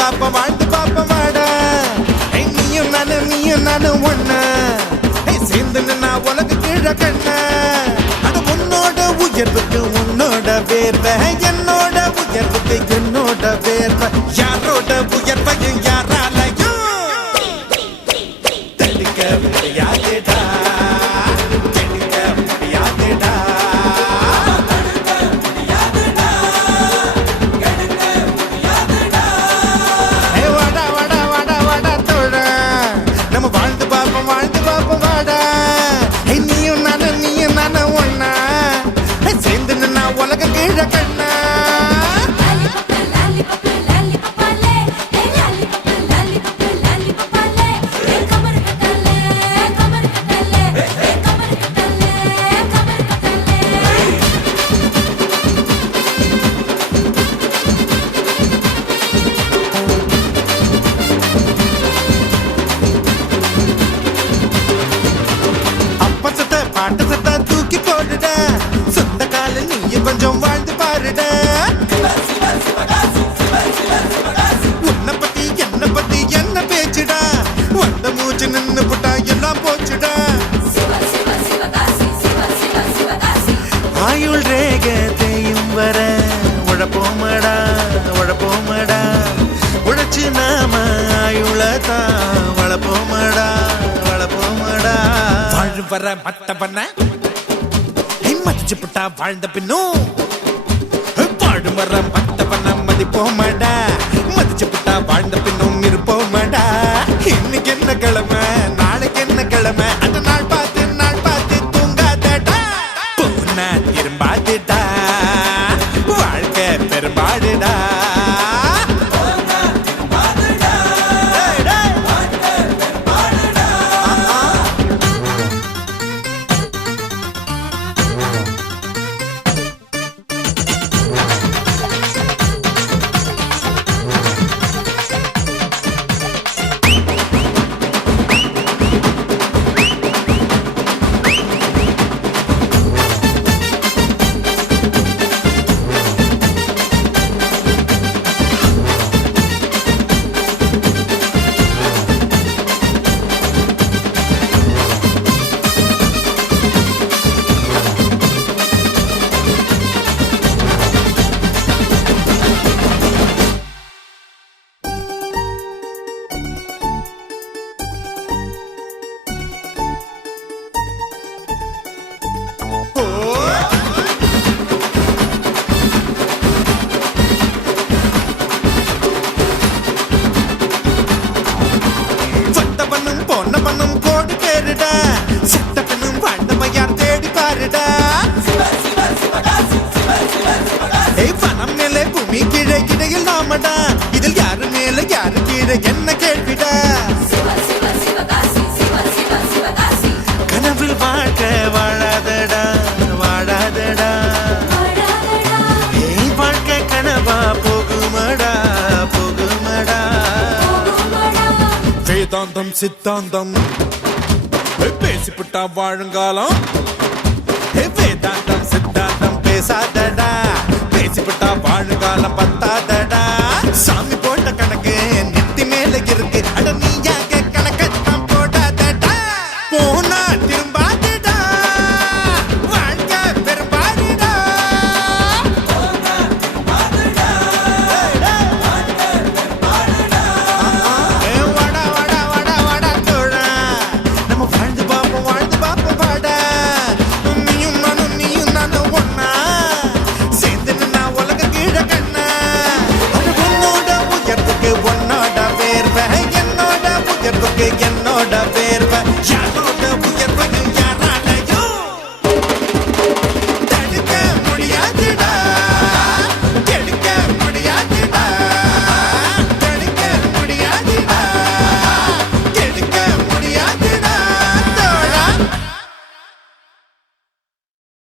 வாழ்ந்து பாப்ப வாடா நீயும் நானும் ஒண்ணா சேர்ந்து நின்னா உலக கீழ கண்ண அது உன்னோட உயர்வுக்கு உன்னோட வேர்வை என்னோட உயர்வுக்கு என்னோட வேர்வை யாரோட உயர்வையும் யாராலையும் தடுக்க முடியாதுடா தடுக்க முடியாதுடா வாழ்ந்து பாப்போம் வாடா நீயும் நானும் ஒண்ணா சேர்ந்து நின்னா உலக கீழ கண்ணா பாட்டு சத்தா தூக்கி போடுடா சொந்த கால நீயும் கொஞ்சம் வாழ்ந்து பாருடா உன்னை பத்தி என்ன பேச்சுடா வந்த மூச்சு நின்னு புட்டா எல்லாம் போச்சுடா ஆயுள் ரேகத்தையும் வர உழப்போமடா உழைச்சு நாம ஆயுளதான் வளப்போமடா வர மத்த பண்ண மதிச்சு புட்டா வாழ்ந்த பின்னும் பாடு வர மத்த பண்ண மதிப்போமாடா மதிச்சு புட்டா வாழ்ந்த பின்னும் இருப்போமாடா இன்னைக்கு என்ன கிழமை நாளைக்கு என்ன கிழமை அந்த நாள் பார்த்து தூங்காதடா போனா திரும்பாதுடா வாழ்க்கை பெரும்பாடுடா கோடி பேருடா சட்ட பெண்ணும் வாழ்ந்தவ யார் தேடி பாருடா பணம் மேலே பூமி கீழே கிடையில் நாமடா இதில் யாரு மேல யாரு கீழே என்ன கேள்விடா கனவில் வாழ்க்கை வாழாதடா வாழ்க்கை கனவா போகுமடா வேதாந்தம் சித்தாந்தம் பேசிப்புட்டா வாழுங்காலம் வேதாந்தம் சித்தாந்தம் பேசாதடா பேசிப்புட்டா வாழுங்காலம் பத்தாதடா சாமி